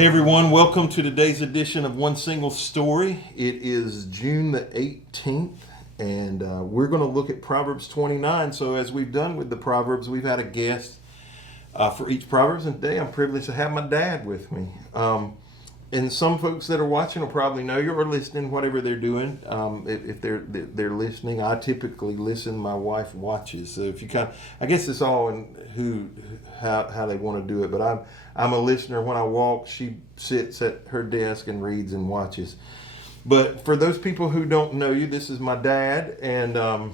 Hey everyone, welcome to today's edition of One Single Story. It is June the 18th, and we're going to look at Proverbs 29. So as we've done with the Proverbs, we've had a guest for each Proverbs, and today I'm privileged to have my dad with me. And some folks that are watching will probably know you or listening, whatever they're doing. If they're listening, I typically listen. My wife watches. So if you I guess it's all in how they want to do it. But I'm a listener. When I walk, she sits at her desk and reads and watches. But for those people who don't know you, this is my dad, and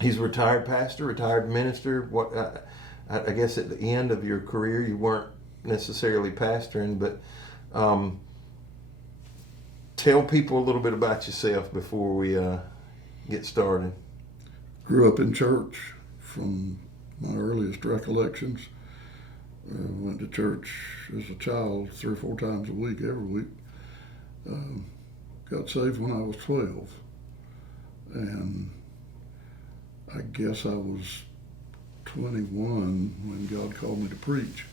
he's a retired pastor, retired minister. I guess at the end of your career, you weren't necessarily pastoring, but tell people a little bit about yourself before we get started. Grew up in church from my earliest recollections. Went to church as a child 3 or 4 times a week, every week. Got saved when I was 12. And I guess I was 21 when God called me to preach.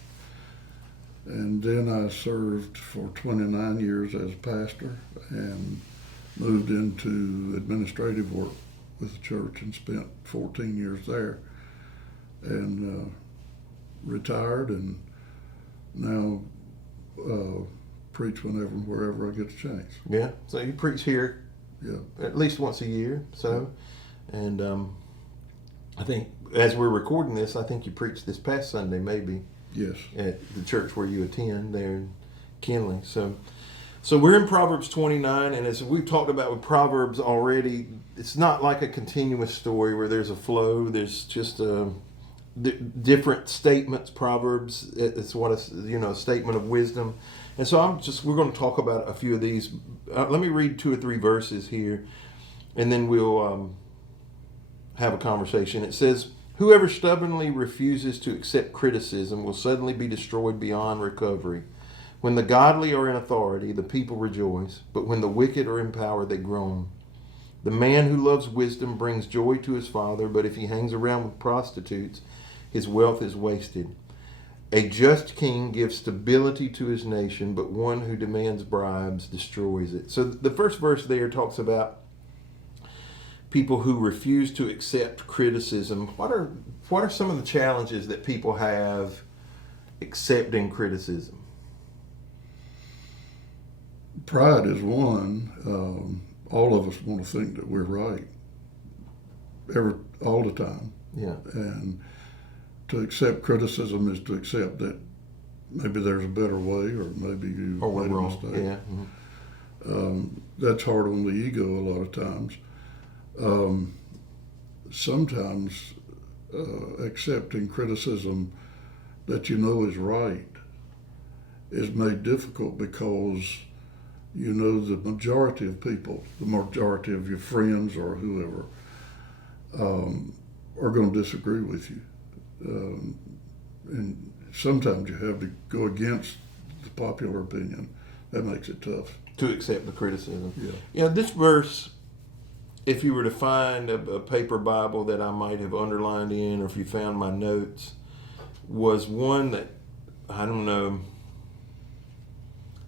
And then I served for 29 years as a pastor and moved into administrative work with the church and spent 14 years there. And retired and now preach whenever and wherever I get a chance. Yeah, so you preach here at least once a year. So, and I think as we're recording this, I think you preached this past Sunday maybe. Yes. At the church where you attend there in Kinley. So we're in Proverbs 29, and as we've talked about with Proverbs already, it's not like a continuous story where there's a flow. There's just different statements. Proverbs, it's what a statement of wisdom. And so we're going to talk about a few of these. Let me read 2 or 3 verses here, and then we'll have a conversation. It says, "Whoever stubbornly refuses to accept criticism will suddenly be destroyed beyond recovery. When the godly are in authority, the people rejoice, but when the wicked are in power, they groan. The man who loves wisdom brings joy to his father, but if he hangs around with prostitutes, his wealth is wasted. A just king gives stability to his nation, but one who demands bribes destroys it." So the first verse there talks about people who refuse to accept criticism. What are some of the challenges that people have accepting criticism? Pride is one. All of us want to think that we're right all the time. Yeah. And to accept criticism is to accept that maybe there's a better way, or maybe you made a mistake. Yeah. Mm-hmm. That's hard on the ego a lot of times. Sometimes accepting criticism that you know is right is made difficult because you know the majority of people, the majority of your friends or whoever, are going to disagree with you. And sometimes you have to go against the popular opinion. That makes it tough. To accept the criticism. Yeah. Yeah, this verse, if you were to find a paper Bible that I might have underlined in, or if you found my notes, was one that, I don't know,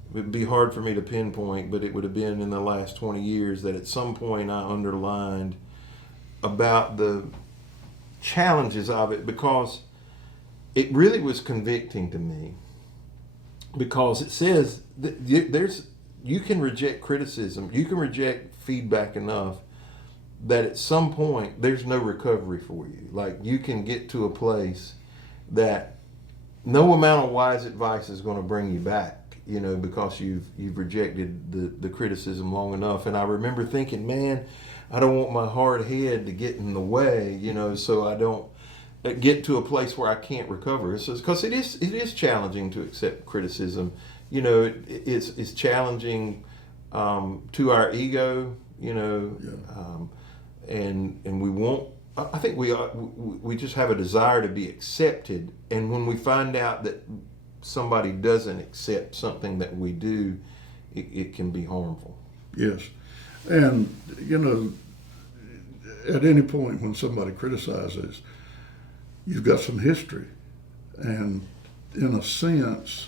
it would be hard for me to pinpoint, but it would have been in the last 20 years that at some point I underlined about the challenges of it, because it really was convicting to me, because it says that you can reject criticism, you can reject feedback enough that at some point there's no recovery for you. Like, you can get to a place that no amount of wise advice is going to bring you back, because you've rejected the criticism long enough. And I remember thinking, man, I don't want my hard head to get in the way, so I don't get to a place where I can't recover. Because it is challenging to accept criticism. It's challenging to our ego, and we won't. I think we just have a desire to be accepted, and when we find out that somebody doesn't accept something that we do, it can be harmful. Yes, and at any point when somebody criticizes, you've got some history, and in a sense,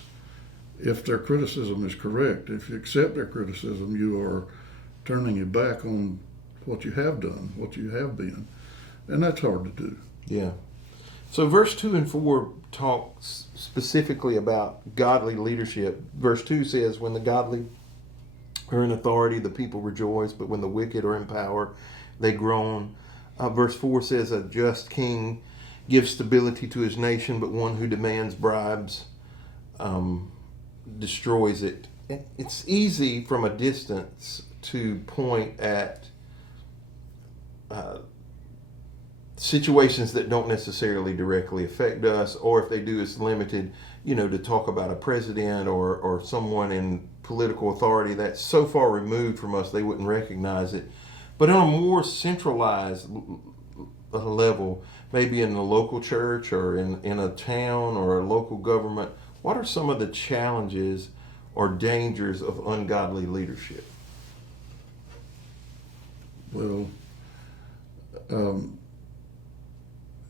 if their criticism is correct, if you accept their criticism, you are turning your back on what you have done, what you have been. And that's hard to do. Yeah. So verse 2 and 4 talks specifically about godly leadership. Verse 2 says, when the godly are in authority, the people rejoice, but when the wicked are in power, they groan. Verse 4 says, a just king gives stability to his nation, but one who demands bribes destroys it. It's easy from a distance to point at situations that don't necessarily directly affect us, or if they do, it's limited, to talk about a president or someone in political authority that's so far removed from us they wouldn't recognize it. But on a more centralized level, maybe in the local church or in a town or a local government, what are some of the challenges or dangers of ungodly leadership? Well,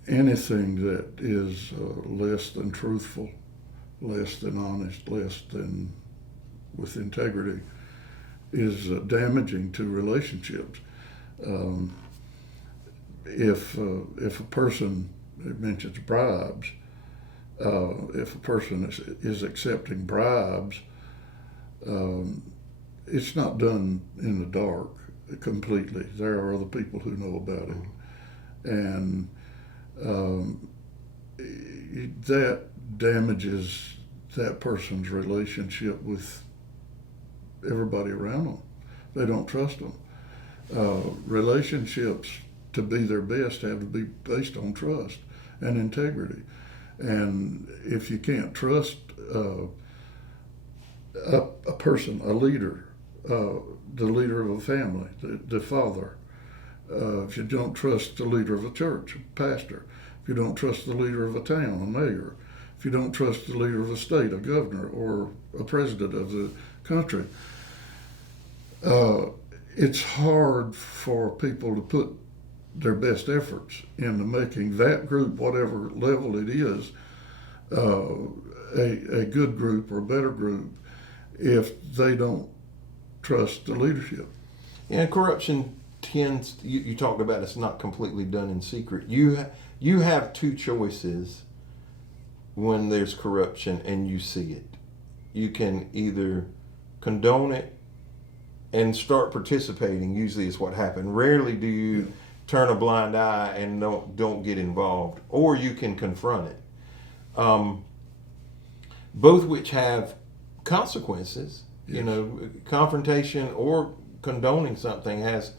anything that is less than truthful, less than honest, less than with integrity is damaging to relationships. If a person, it mentions bribes, if a person is accepting bribes, it's not done in the dark completely. There are other people who know about it. And that damages that person's relationship with everybody around them. They don't trust them. Relationships, to be their best, have to be based on trust and integrity. And if you can't trust a person, a leader, the leader of a family, the father, if you don't trust the leader of a church, a pastor, if you don't trust the leader of a town, a mayor, if you don't trust the leader of a state, a governor, or a president of the country, it's hard for people to put their best efforts into making that group, whatever level it is, a good group or a better group if they don't trust the leadership. Yeah, corruption tends, you talked about it's not completely done in secret. You have two choices when there's corruption and you see it. You can either condone it and start participating, usually is what happened. Rarely do you turn a blind eye and don't get involved, or you can confront it. Both which have consequences. Yes. Confrontation or condoning something has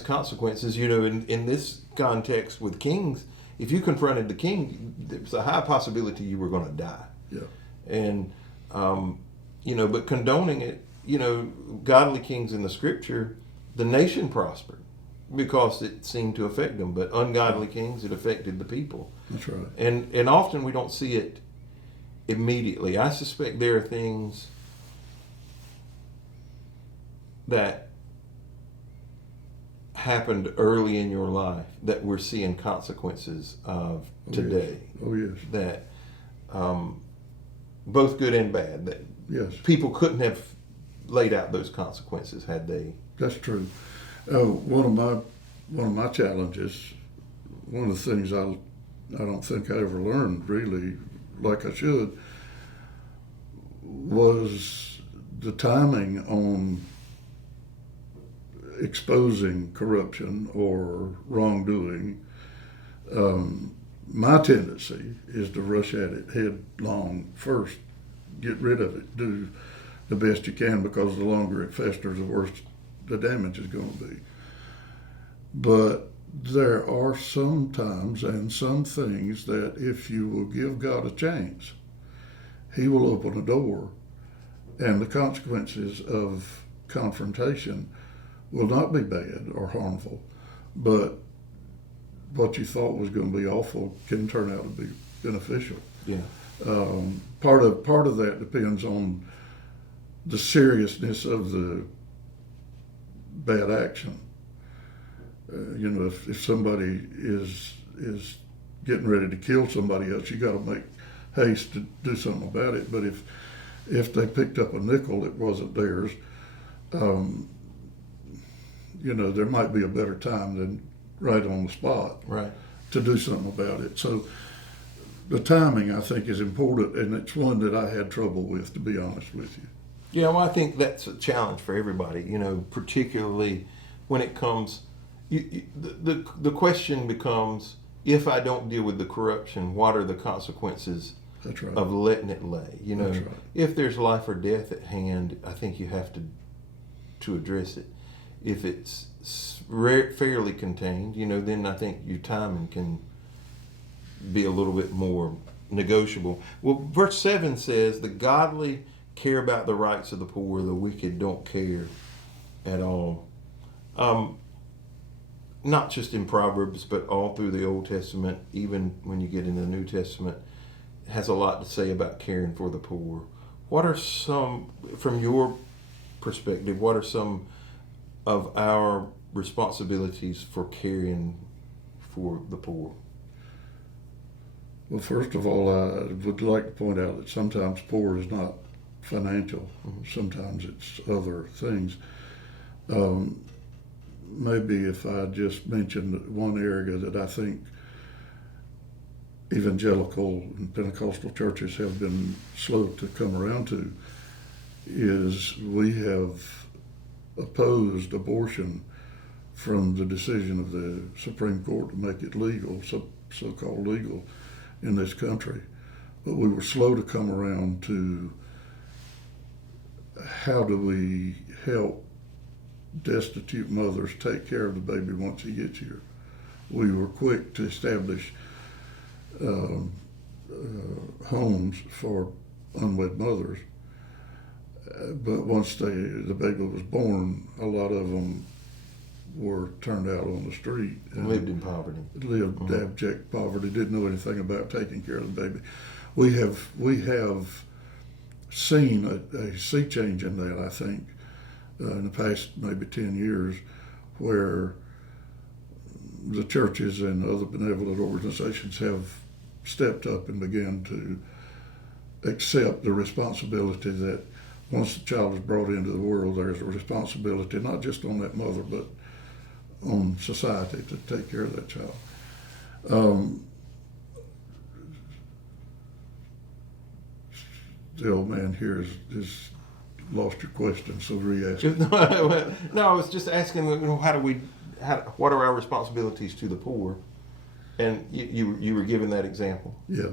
consequences. In this context with kings, if you confronted the king, there's a high possibility you were going to die. Yeah. And but condoning it, godly kings in the scripture, the nation prospered because it seemed to affect them. But ungodly kings, it affected the people. That's right. And often we don't see it immediately. I suspect there are things that happened early in your life that we're seeing consequences of today. Oh yes. That both good and bad. That yes. People couldn't have laid out those consequences had they. That's true. One of my challenges, one of the things I don't think I ever learned really like I should, was the timing on exposing corruption or wrongdoing. My tendency is to rush at it headlong first, get rid of it, do the best you can, because the longer it festers, the worse the damage is going to be. But there are some times and some things that if you will give God a chance, He will open a door, and the consequences of confrontation will not be bad or harmful, but what you thought was going to be awful can turn out to be beneficial. Yeah. Part of that depends on the seriousness of the bad action. If somebody is getting ready to kill somebody else, you got to make haste to do something about it. But if they picked up a nickel that wasn't theirs, there might be a better time than right on the spot Right. to do something about it. So the timing, I think, is important, and it's one that I had trouble with, to be honest with you. Yeah, well, I think that's a challenge for everybody, particularly when it comes, the question becomes, if I don't deal with the corruption, what are the consequences That's right. of letting it lay? That's right. If there's life or death at hand, I think you have to address it. If it's fairly contained, then I think your timing can be a little bit more negotiable. Well, verse 7 says, the godly care about the rights of the poor, the wicked don't care at all. Not just in Proverbs, but all through the Old Testament, even when you get into the New Testament, has a lot to say about caring for the poor. What are some, from your perspective, what are some of our responsibilities for caring for the poor? Well, first of all, I would like to point out that sometimes poor is not financial. Mm-hmm. Sometimes it's other things. Maybe if I just mentioned one area that I think evangelical and Pentecostal churches have been slow to come around to, is we have opposed abortion from the decision of the Supreme Court to make it legal, so-called legal in this country. But we were slow to come around to how do we help destitute mothers take care of the baby once he gets here. We were quick to establish homes for unwed mothers, but once the baby was born, a lot of them were turned out on the street and lived in poverty. Lived abject poverty. Didn't know anything about taking care of the baby. We have seen a sea change in that, I think, in the past maybe 10 years, where the churches and other benevolent organizations have stepped up and began to accept the responsibility that once the child is brought into the world, there's a responsibility not just on that mother, but on society to take care of that child. The old man here has lost your question, so re-ask it. No, I was just asking, what are our responsibilities to the poor? And you were giving that example. Yeah.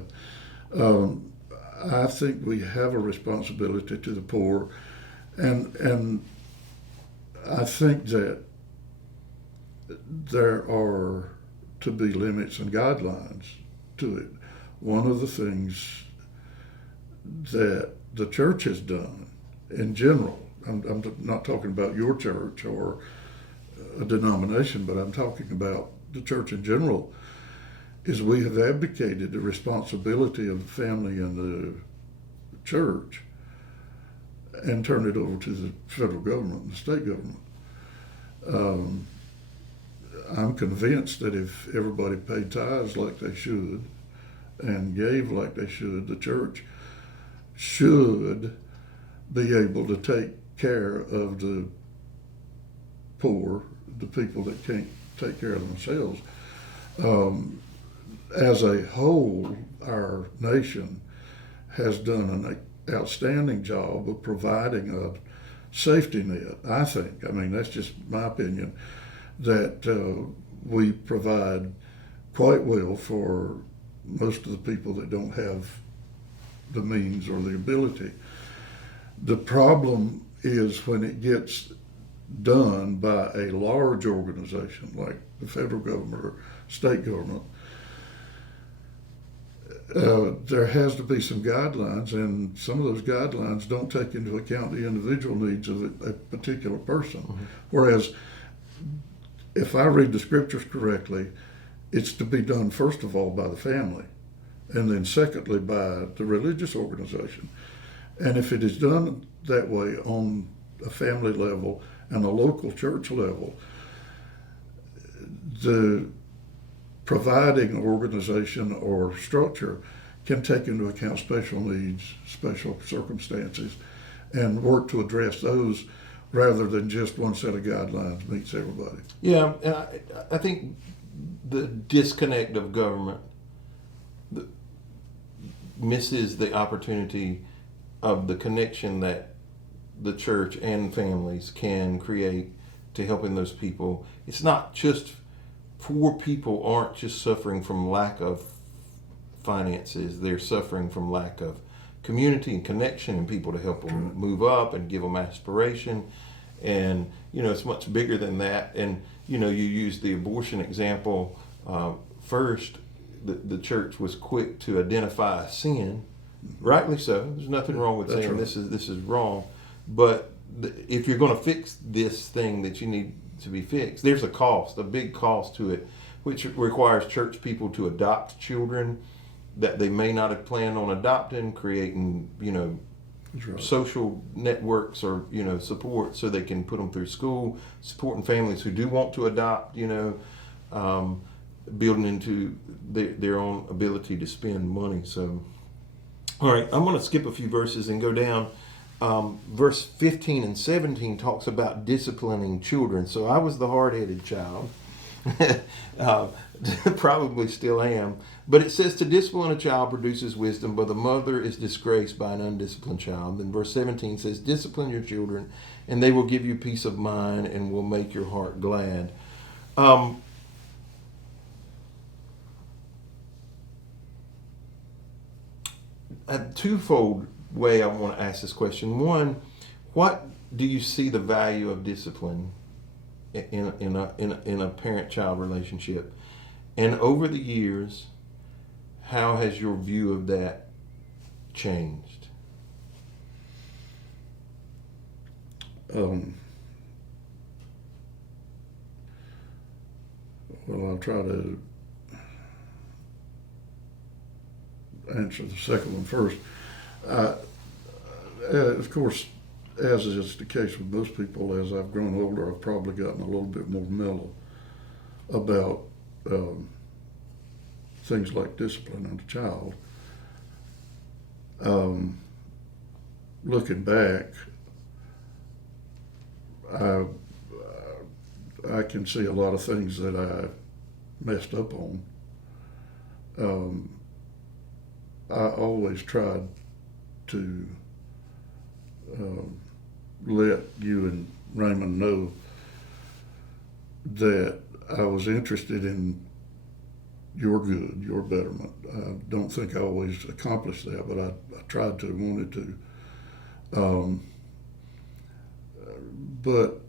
I think we have a responsibility to the poor, and I think that there are to be limits and guidelines to it. One of the things that the church has done in general, I'm not talking about your church or a denomination, but I'm talking about the church in general, is we have abdicated the responsibility of the family and the church and turned it over to the federal government and the state government. I'm convinced that if everybody paid tithes like they should and gave like they should, the church should be able to take care of the poor, the people that can't take care of themselves. As a whole, our nation has done an outstanding job of providing a safety net, I think. I mean, that's just my opinion, that we provide quite well for most of the people that don't have the means or the ability. The problem is when it gets done by a large organization like the federal government or state government. There has to be some guidelines, and some of those guidelines don't take into account the individual needs of a particular person. Mm-hmm. Whereas if I read the scriptures correctly, it's to be done first of all by the family, and then secondly by the religious organization. And if it is done that way on a family level and a local church level, the providing organization or structure can take into account special needs, special circumstances, and work to address those rather than just one set of guidelines meets everybody. Yeah, and I think the disconnect of government misses the opportunity of the connection that the church and families can create to helping those people. It's not just poor people aren't just suffering from lack of finances, they're suffering from lack of community and connection and people to help them move up and give them aspiration. And it's much bigger than that. And you used the abortion example first. The church was quick to identify a sin, rightly so. There's nothing wrong with saying this is wrong, but if you're going to fix this thing that you need to be fixed, there's a big cost to it, which requires church people to adopt children that they may not have planned on adopting, creating social networks or support so they can put them through school, supporting families who do want to adopt, building into their own ability to spend money. So, all right, I'm going to skip a few verses and go down. Verse 15 and 17 talks about disciplining children. So I was the hard-headed child, probably still am. But it says to discipline a child produces wisdom, but the mother is disgraced by an undisciplined child. Then verse 17 says, discipline your children, and they will give you peace of mind and will make your heart glad. A twofold way I want to ask this question. One, what do you see the value of discipline in a parent-child relationship? And over the years, how has your view of that changed? Well, I'll try to answer the second one first. Of course, as is the case with most people, as I've grown older, I've probably gotten a little bit more mellow about things like discipline on a child. Looking back, I can see a lot of things that I messed up on. I always tried to let you and Raymond know that I was interested in your good, your betterment. I don't think I always accomplished that, but I tried to, wanted to. But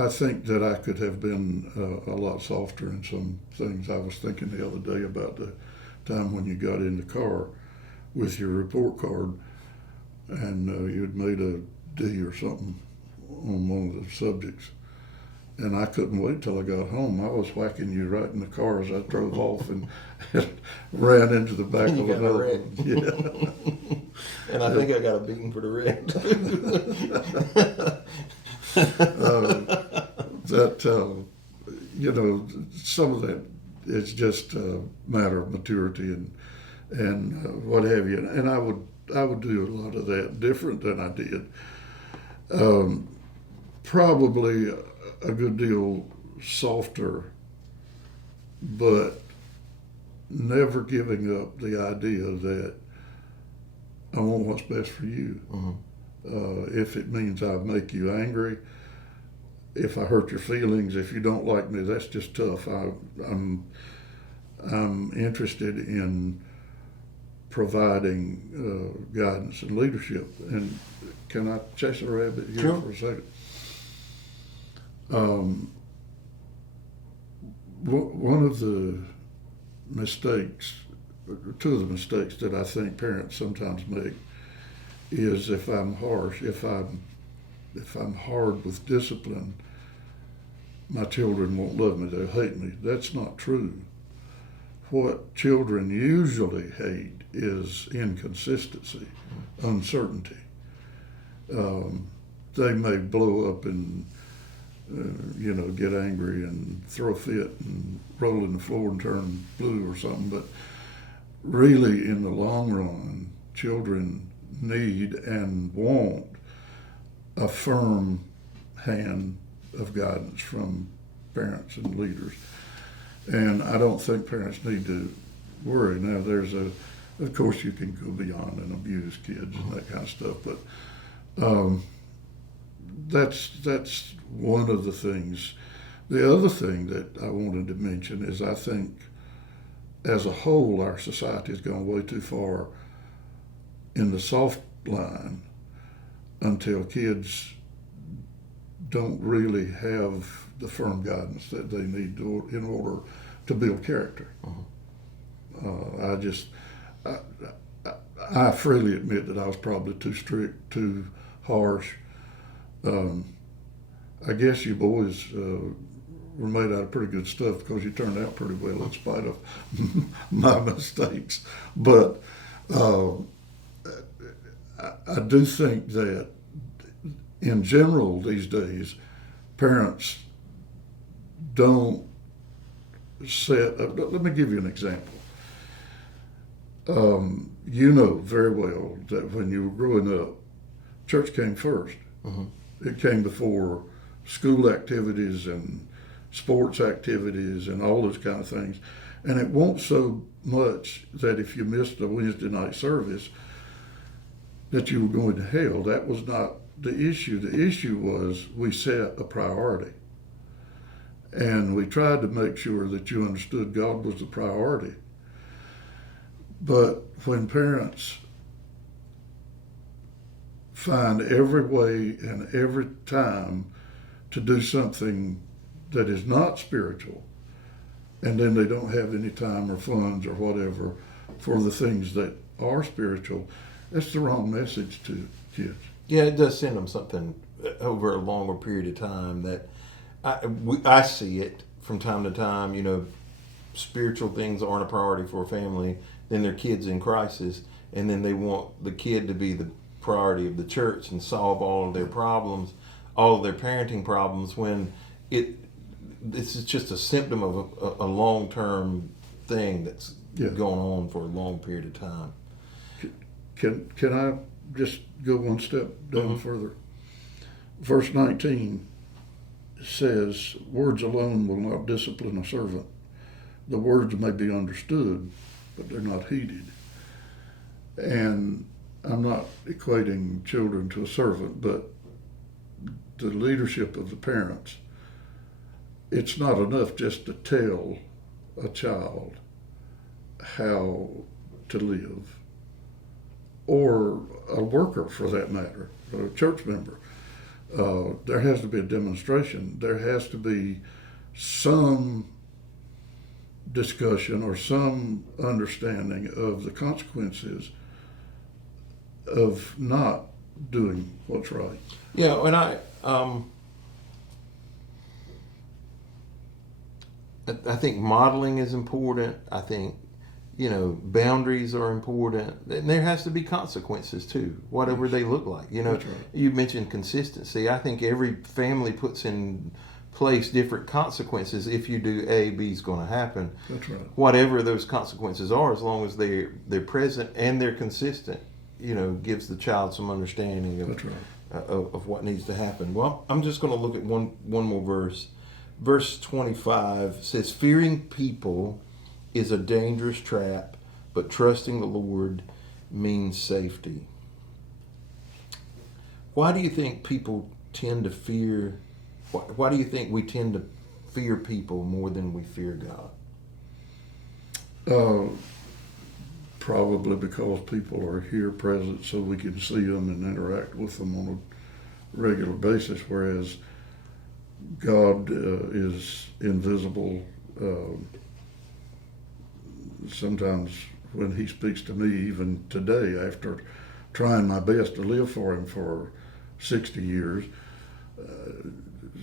I think that I could have been a lot softer in some things. I was thinking the other day about the time when you got in the car with your report card and you'd made a D or something on one of the subjects. And I couldn't wait till I got home. I was whacking you right in the car as I drove off and ran into the back of another one. Yeah. And I think I got a beating for the red. Some of that is just a matter of maturity and what have you. And I would do a lot of that different than I did. Probably a good deal softer, but never giving up the idea that I want what's best for you. Mm-hmm. If it means I make you angry, if I hurt your feelings, if you don't like me, that's just tough. I'm interested in providing guidance and leadership. And can I chase a rabbit here for a second? One of the mistakes, two of the mistakes that I think parents sometimes make is if I'm harsh, if I'm hard with discipline, my children won't love me, they'll hate me. That's not true. What children usually hate is inconsistency, uncertainty. They may blow up in get angry and throw a fit and roll in the floor and turn blue or something. But really, in the long run, children need and want a firm hand of guidance from parents and leaders. And I don't think parents need to worry. Now, of course, you can go beyond and abuse kids and that kind of stuff, but that's one of the things. The other thing that I wanted to mention is I think as a whole our society has gone way too far in the soft line until kids don't really have the firm guidance that they need in order to build character. I freely admit that I was probably too strict, too harsh. I guess you boys were made out of pretty good stuff because you turned out pretty well in spite of my mistakes. But I do think that in general these days, parents don't set up. Let me give you an example. You know very well that when you were growing up, church came first. It came before school activities and sports activities and all those kind of things. And it wasn't so much that if you missed a Wednesday night service that you were going to hell. That was not the issue. The issue was we set a priority. And we tried to make sure that you understood God was the priority. But when parents find every way and every time to do something that is not spiritual, and then they don't have any time or funds or whatever for the things that are spiritual, that's the wrong message to kids. Yeah, it does send them something over a longer period of time that I see it from time to time. Spiritual things aren't a priority for a family. Then their kid's in crisis, and then they want the kid to be the priority of the church and solve all of their problems, all of their parenting problems, when this is just a symptom of a long-term thing that's going on for a long period of time. Can I just go one step down further? Verse 19 says, words alone will not discipline a servant. The words may be understood, but they're not heeded. And I'm not equating children to a servant, but the leadership of the parents, it's not enough just to tell a child how to live, or a worker for that matter, or a church member. There has to be a demonstration. There has to be some discussion or some understanding of the consequences of not doing what's right. Yeah, and I think modeling is important. I think boundaries are important, and there has to be consequences too, whatever they look like. That's right. You mentioned consistency. I think every family puts in place different consequences. If you do A, B is going to happen. That's right. Whatever those consequences are, as long as they're present and they're consistent, gives the child some understanding of That's right. of what needs to happen. Well, I'm just going to look at one more verse. Verse 25 says, "Fearing people is a dangerous trap, but trusting the Lord means safety." Why do you think people tend to fear? Why do you think we tend to fear people more than we fear God? Probably because people are here present so we can see them and interact with them on a regular basis, whereas God is invisible. Sometimes when he speaks to me, even today, after trying my best to live for him for 60 years,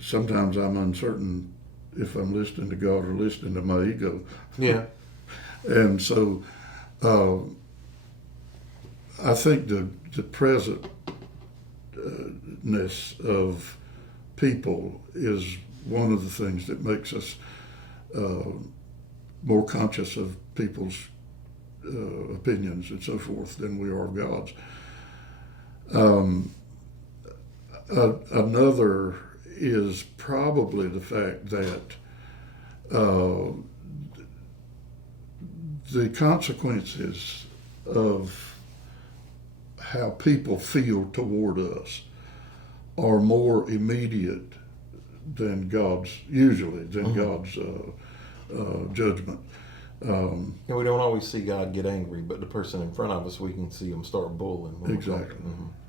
sometimes I'm uncertain if I'm listening to God or listening to my ego. Yeah. And so I think the presentness of people is one of the things that makes us more conscious of people's opinions and so forth than we are of God's. Another is probably the fact that the consequences of how people feel toward us are more immediate than God's judgment. And we don't always see God get angry, but the person in front of us, we can see him start bullying. Exactly.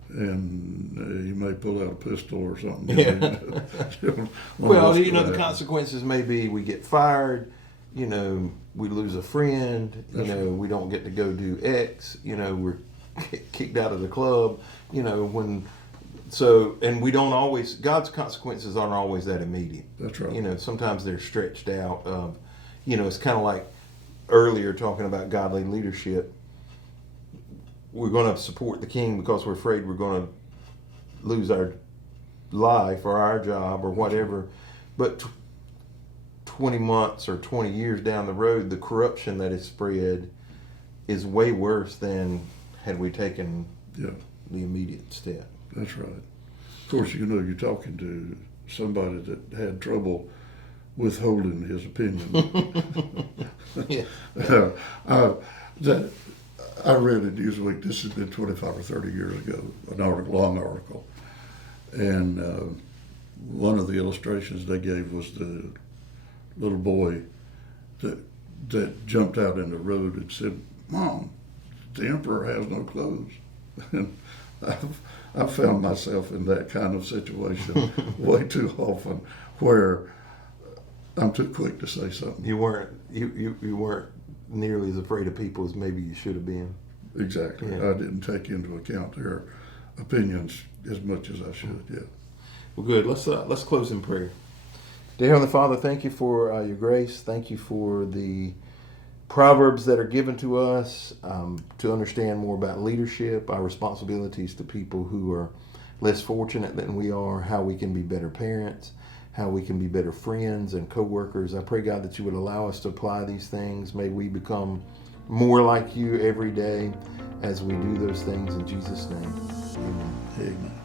And he may pull out a pistol or something. Yeah. Well, the consequences may be we get fired, we lose a friend, That's right. we don't get to go do X, we're kicked out of the club, and we don't always, God's consequences aren't always that immediate. That's right. Sometimes they're stretched out of, it's kind of like earlier talking about godly leadership. We're going to support the king because we're afraid we're going to lose our life or our job or whatever. But 20 months or 20 years down the road, the corruption that is spread is way worse than had we taken the immediate step. That's right. Of course, you're talking to somebody that had trouble withholding his opinion. Yeah. I read in Newsweek, this has been 25 or 30 years ago, long article. And one of the illustrations they gave was the little boy that jumped out in the road and said, "Mom, the emperor has no clothes." And I've found myself in that kind of situation way too often, where I'm too quick to say something. You weren't nearly as afraid of people as maybe you should have been. Exactly. Yeah. I didn't take into account their opinions as much as I should. Yeah. Well, good. Let's close in prayer. Dear Heavenly Father, thank you for your grace. Thank you for the Proverbs that are given to us to understand more about leadership, our responsibilities to people who are less fortunate than we are, how we can be better parents, how we can be better friends and co-workers. I pray, God, that you would allow us to apply these things. May we become more like you every day as we do those things. In Jesus' name, amen. Amen.